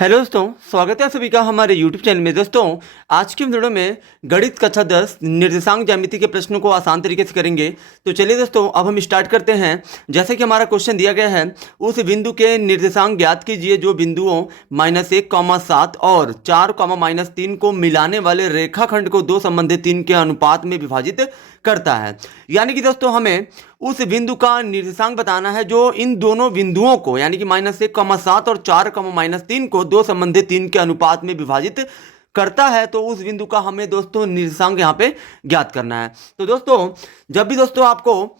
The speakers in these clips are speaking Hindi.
हेलो दोस्तों, स्वागत है सभी का हमारे YouTube चैनल में। दोस्तों, आज की वीडियो में गणित कक्षा 10 निर्देशांक ज्यामिति के प्रश्नों को आसान तरीके से करेंगे। तो चलिए दोस्तों, अब हम स्टार्ट करते हैं। जैसे कि हमारा क्वेश्चन दिया गया है, उस बिंदु के निर्देशांक ज्ञात कीजिए जो बिंदुओं -1, 7 और 4, -3 को मिलाने वाले रेखाखंड को दो संबंधित 3 के अनुपात में विभाजित करता है। यानी कि दोस्तों, हमें उस बिंदु का निर्देशांक बताना है जो इन दोनों बिंदुओं को यानी कि -1, 7 और 4, -3 को दो संबंधित 3 के अनुपात में विभाजित करता है। तो उस बिंदु का हमें दोस्तों निर्देशांक यहाँ पे ज्ञात करना है। तो दोस्तों, जब भी दोस्तों आपको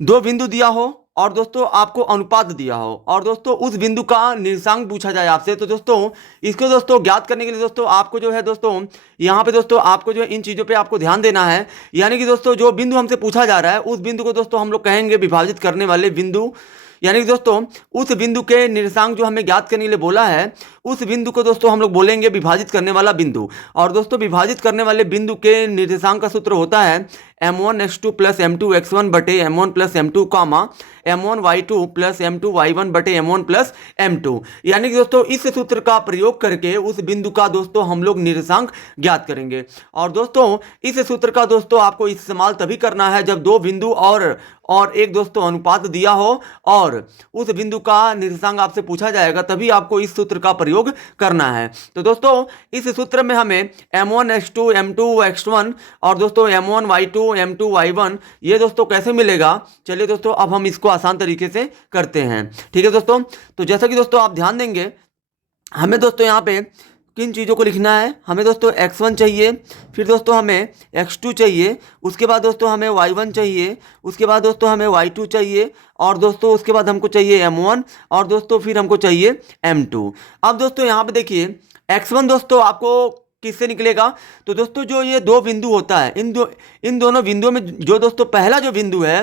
दो बिंदु दिया हो और दोस्तों आपको अनुपात दिया हो और दोस्तों उस बिंदु का निर्देशांक पूछा जाए आपसे, तो दोस्तों इसको दोस्तों ज्ञात करने के लिए दोस्तों आपको जो है दोस्तों यहाँ पे दोस्तों आपको जो है इन चीज़ों पे आपको ध्यान देना है। यानी कि दोस्तों जो बिंदु हमसे पूछा जा रहा है उस बिंदु को दोस्तों हम लोग कहेंगे विभाजित करने वाले बिंदु। यानी कि दोस्तों उस बिंदु के निर्देशांक जो हमें ज्ञात करने के लिए बोला है उस बिंदु को दोस्तों हम लोग बोलेंगे विभाजित करने वाला बिंदु। और दोस्तों विभाजित करने वाले बिंदु के निर्देशांक का सूत्र होता है m1x2 + m2x1 बटे m1 + m2 कामा m1y2 + m2 y1 बटे m1 + m2। यानी कि दोस्तों इस सूत्र का प्रयोग करके उस बिंदु का दोस्तों हम लोग निर्देशांक ज्ञात करेंगे। और दोस्तों इस सूत्र का दोस्तों आपको इस्तेमाल तभी करना है जब दो बिंदु और एक दोस्तों अनुपात दिया हो और उस बिंदु का निर्देशांक आपसे पूछा जाएगा, तभी आपको इस सूत्र का प्रयोग करना है। तो दोस्तों इस सूत्र में हमें m1x2 m2x1 और दोस्तों m1y2 m2y1 ये दोस्तों कैसे मिलेगा, चलिए दोस्तों अब हम इसको आसान तरीके से करते हैं। ठीक है दोस्तों, तो जैसा कि दोस्तों आप ध्यान देंगे, हमें दोस्तों यहाँ पे किन चीज़ों को लिखना है। हमें दोस्तों x1 चाहिए, फिर दोस्तों हमें x2 चाहिए, उसके बाद दोस्तों हमें y1 चाहिए, उसके बाद दोस्तों हमें y2 चाहिए और दोस्तों उसके बाद हमको चाहिए m1 और दोस्तों फिर हमको चाहिए m2। अब दोस्तों यहाँ पे देखिए x1 दोस्तों आपको किससे निकलेगा, तो दोस्तों जो ये दो बिंदु होता है इन दोनों बिंदुओं में जो दोस्तों पहला जो बिंदु है,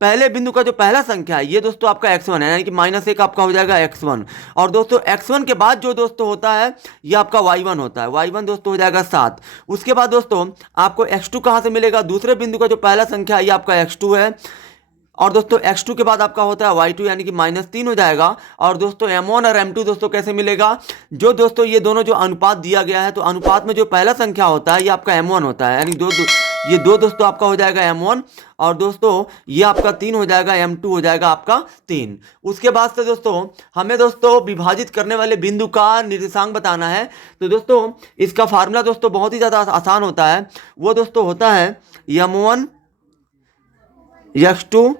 पहले बिंदु का जो पहला संख्या है ये दोस्तों आपका x1 है, यानी कि -1 आपका हो जाएगा x1। और दोस्तों x1 के बाद जो दोस्तों होता है ये आपका y1 होता है, y1 दोस्तों हो जाएगा 7। उसके बाद दोस्तों आपको x2 कहाँ से मिलेगा, दूसरे बिंदु का जो पहला संख्या है ये आपका x2 है। और दोस्तों x2 के बाद आपका होता है y2 यानी कि -3 हो जाएगा। और दोस्तों m1 और m2 दोस्तों कैसे मिलेगा, जो दोस्तों ये दोनों जो अनुपात दिया गया है तो अनुपात में जो पहला संख्या होता है ये आपका m1 होता है, यानी ये दो दोस्तों आपका हो जाएगा m1 और दोस्तों ये आपका 3 हो जाएगा, m2 हो जाएगा आपका 3। उसके बाद से दोस्तों हमें दोस्तों विभाजित करने वाले बिंदु का निर्देशांक बताना है। तो दोस्तों इसका फार्मूला दोस्तों बहुत ही ज़्यादा आसान होता है, वो दोस्तों होता है m1 x2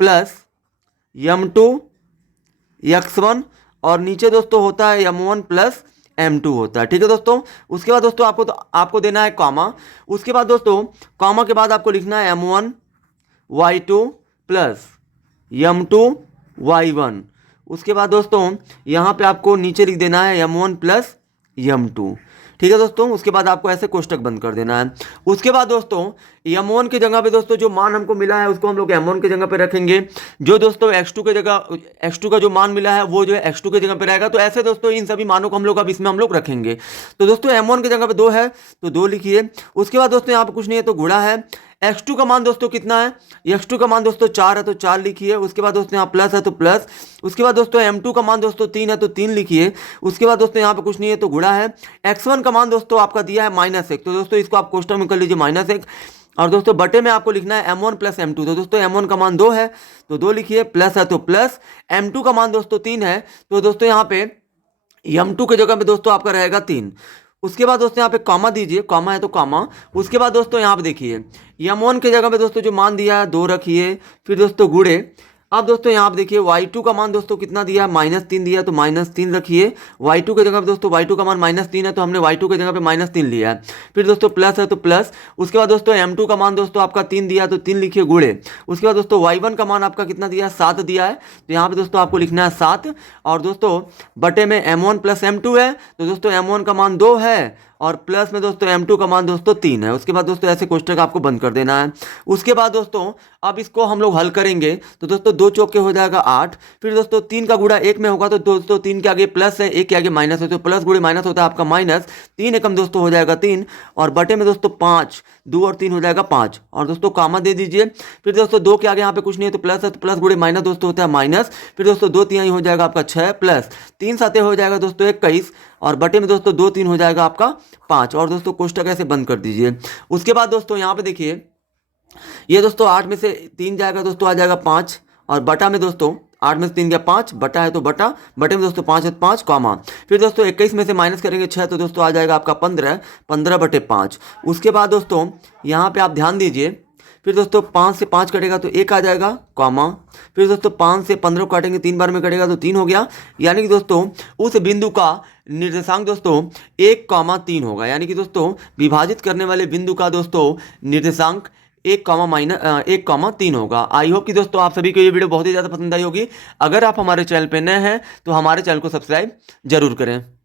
+ m2 x1 और नीचे दोस्तों होता है m1 + m2 होता है। ठीक है दोस्तों, उसके बाद दोस्तों आपको देना है कॉमा। उसके बाद दोस्तों कॉमा के बाद आपको लिखना है m1 y2 + m2 y1। उसके बाद दोस्तों यहाँ पे आपको नीचे लिख देना है m1 + m2। ठीक है दोस्तों, उसके बाद आपको ऐसे कोष्टक बंद कर देना है। उसके बाद दोस्तों m1 की जगह पे दोस्तों जो मान हमको मिला है उसको हम लोग m1 की जगह पे रखेंगे, जो दोस्तों x2 का जो मान मिला है वो जो है x2 की जगह पे रहेगा। तो ऐसे दोस्तों इन सभी मानों को हम लोग अब इसमें हम लोग रखेंगे। तो दोस्तों m1 की जगह पे 2 है तो 2 लिखिए। उसके बाद दोस्तों यहाँ पे कुछ नहीं है तो गुणा है। x2 का मान दोस्तों कितना है, x2 का मान दोस्तों 4 है तो 4 लिखिए। उसके बाद दोस्तों यहाँ प्लस है तो प्लस। उसके बाद दोस्तों m2 का मान दोस्तों 3 है तो 3 लिखिए। उसके बाद दोस्तों यहाँ पे कुछ नहीं है तो गुणा है। x1 का मान दोस्तों आपका दिया है -1 तो दोस्तों इसको आप कोष्टक में कर लीजिए -1। और दोस्तों बटे में आपको लिखना है m1 + m2। तो दोस्तों m1 का मान 2 है तो 2 लिखिए, प्लस है तो प्लस। m2 का मान दोस्तों 3 है तो दोस्तों यहाँ पे m2 की जगह पे दोस्तों आपका रहेगा 3। उसके बाद दोस्तों यहाँ पे कॉमा दीजिए, कॉमा है तो कॉमा। उसके बाद दोस्तों यहाँ पे देखिए m1 की जगह पे दोस्तों जो मान दिया है 2 रखिए, फिर दोस्तों गुणे। अब दोस्तों यहाँ पे देखिए y2 का मान दोस्तों कितना दिया है, -3 दिया तो -3 रखिए। y2 की जगह पे दोस्तों y2 का मान -3 है तो हमने y2 की जगह पे -3 लिया है। फिर दोस्तों प्लस है तो प्लस। उसके बाद दोस्तों m2 का मान दोस्तों आपका 3 दिया तो 3 लिखिए गुणे। उसके बाद दोस्तों y1 का मान आपका कितना दिया है, 7 दिया है तो यहाँ पे दोस्तों आपको लिखना है 7। और दोस्तों बटे में m1 + m2 है तो दोस्तों m1 का मान 2 है और प्लस में दोस्तों m2 का मान दोस्तों 3 है। उसके बाद दोस्तों ऐसे कोष्टक आपको बंद कर देना है। उसके बाद दोस्तों अब इसको हम लोग हल करेंगे। तो दोस्तों दो चौके हो जाएगा 8। फिर दोस्तों 3 का गुणा 1 में होगा तो दोस्तों 3 के आगे प्लस है, 1 के आगे माइनस है, तो प्लस गुणे माइनस होता है आपका माइनस। 3 एकम दोस्तों हो जाएगा 3 और बटे में दोस्तों 5, 2 और 3 हो जाएगा 5 और दोस्तों कामा दे दीजिए। फिर दोस्तों 2 के आगे यहाँ पे कुछ नहीं है तो प्लस है, तो प्लस गुणे माइनस दोस्तों होता है माइनस। फिर दोस्तों 2 तिहाई हो जाएगा आपका 6 प्लस 3 साते हो जाएगा दोस्तों 21 और बटे में दोस्तों 2 3 हो जाएगा आपका 5 और दोस्तों कोष्टक ऐसे बंद कर दीजिए। उसके बाद दोस्तों यहाँ पे देखिए ये दोस्तों 8 में से 3 जाएगा दोस्तों आ जाएगा 5 और बटा में दोस्तों 8 में से 3 गया 5, बटा है तो बटा, बटे में दोस्तों 5 है तो 5 कॉमा। फिर दोस्तों 21 में से माइनस करेंगे 6 तो दोस्तों आ जाएगा आपका 15, 15 बटे 5। उसके बाद दोस्तों यहाँ पे आप ध्यान दीजिए, फिर दोस्तों 5 से 5 कटेगा तो 1 आ जाएगा कॉमा। फिर दोस्तों 5 से 15 को काटेंगे 3 बार में कटेगा तो 3 हो गया, यानी कि दोस्तों उस बिंदु का निर्देशांक दोस्तों 1,3 होगा। यानी कि दोस्तों विभाजित करने वाले बिंदु का दोस्तों निर्देशांक 1,3 होगा। आई होप कि दोस्तों आप सभी को ये वीडियो बहुत ही ज़्यादा पसंद आई होगी। अगर आप हमारे चैनल पर नए हैं तो हमारे चैनल को सब्सक्राइब जरूर करें।